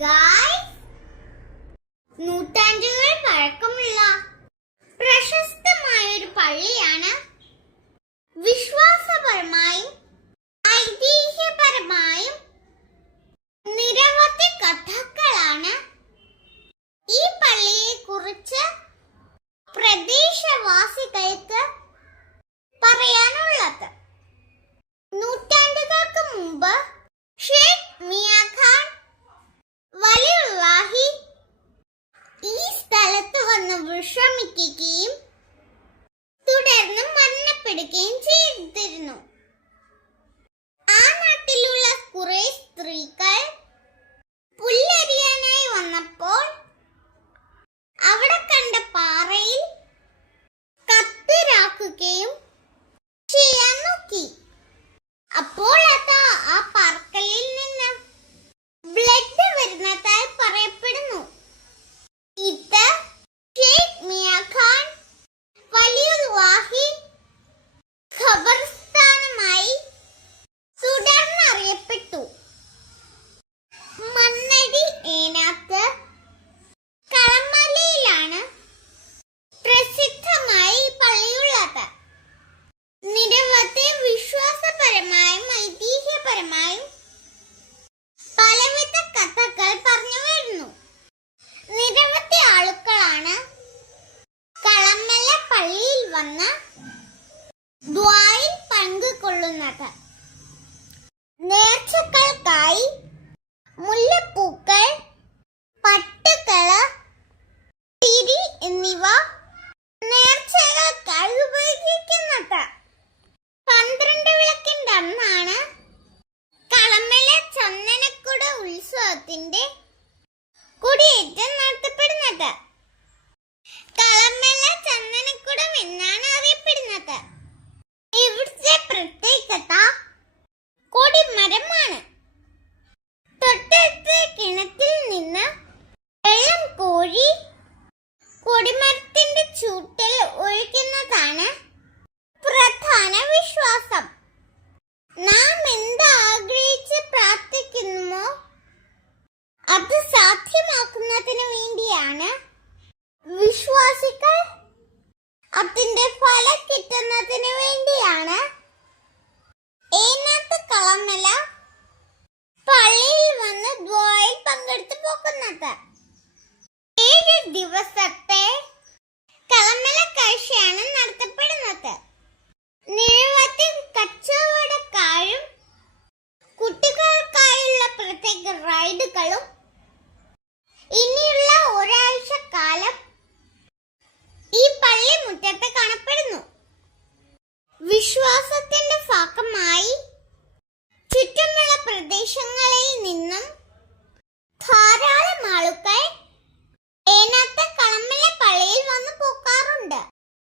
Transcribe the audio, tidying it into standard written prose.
Guys, നൂറ്റാണ്ടുകൾ പഴക്കമുള്ള പ്രശസ്തമായ ഒരു പള്ളിയാണ്. വിശ്വാസപരമായും ഐതിഹ്യപരമായും നിരവധി കഥകളാണ് ഈ പള്ളിയെ കുറിച്ച് പ്രദേശവാസികൾക്ക് പറയാനുള്ളത്. നൂറ്റാണ്ടുകൾക്ക് മുമ്പ് ഷേഖ് മിയാ ഖാൻ വലിയുള്ളാഹി ഈ സ്ഥലത്ത് വന്ന് വിശ്രമിക്കുകയും തുടർന്ന് മരണപ്പെടുകയും ചെയ്തിരുന്നു. ആ നാട്ടിലുള്ള കുറെ സ്ത്രീകൾ പുല്ലരിയാനായി വന്നപ്പോൾ അവിടെ കണ്ട പാറയിൽ കത്തിരാക്കുകയും ചെയ്യാൻ നോക്കി. അപ്പോൾ അതാ ആ പാറക്കല്ലിൽ നിന്ന് ബ്ലഡ് വരുന്നതായി പറയപ്പെടുന്നു. ഇത് ഷേഖ് മിയാ ഖാൻ വലിയുള്ളാഹി ഖബർസ്ഥാനമായി തുടർന്ന് അറിയപ്പെട്ടു. മണ്ണടി ഏനാത്ത് കളമലയിലാണ് പ്രസിദ്ധമായി പള്ളിയുള്ളത്. നിരവധി വിശ്വാസപരമായും ഐതിഹ്യപരമായും പലവിധ കഥകൾ പറഞ്ഞു വരുന്നു. നിരവധി ആളുകളാണ് കളമല പള്ളിയിൽ വന്ന് ദ്വായിൽ പങ്കുകൊള്ളുന്നത്. നേർച്ചകൾക്കായി മുല്ലപ്പൂക്കൾ, പട്ടുകള്, തിരി എന്നിവ നേർച്ചകൾക്കായി ഉപയോഗിക്കുന്നത്. 12 വിളക്കിന്റെ അന്നാണ് കളമല ചന്ദനക്കുട ഉത്സവത്തിന്റെ കൊടിയേറ്റം നടത്തപ്പെടുന്നത്. കളമല ചന്ദനക്കുടം എന്നാണ് അറിയപ്പെടുന്നത്. ഇവിടുത്തെ പ്രത്യേകത കൊടിമരമാണ്. തൊട്ടടുത്ത കിണറ്റിൽ നിന്ന് വെള്ളം കോരി കൊടിമരത്തിന്റെ ചൂട്ടിൽ ഒഴിക്കുന്നതാണ് പ്രധാന വിശ്വാസം. നാം എന്ത് ആഗ്രഹിച്ച് പ്രാർത്ഥിക്കുന്നുവോ അത് സാധ്യമാക്കുന്നതിന് വേണ്ടിയാണ് വിശ്വാസികൾ അതിന്റെ ഫലം കിട്ടുന്നതിന് വേണ്ടിയാണ് ഏനാത്ത് കളമല പള്ളിയിൽ വന്ന് ദ്വായിൽ പങ്കെടുത്തു പോകുന്നത്. 7 ദിവസത്തെ കളമല കാഴ്ചയാണ് നടത്തപ്പെടുന്നത്. നിരവധി കച്ചവടക്കാരും കുട്ടികൾക്കായുള്ള പ്രത്യേക റൈഡുകളും ഇനിയുള്ള ഒരാഴ്ച കാലം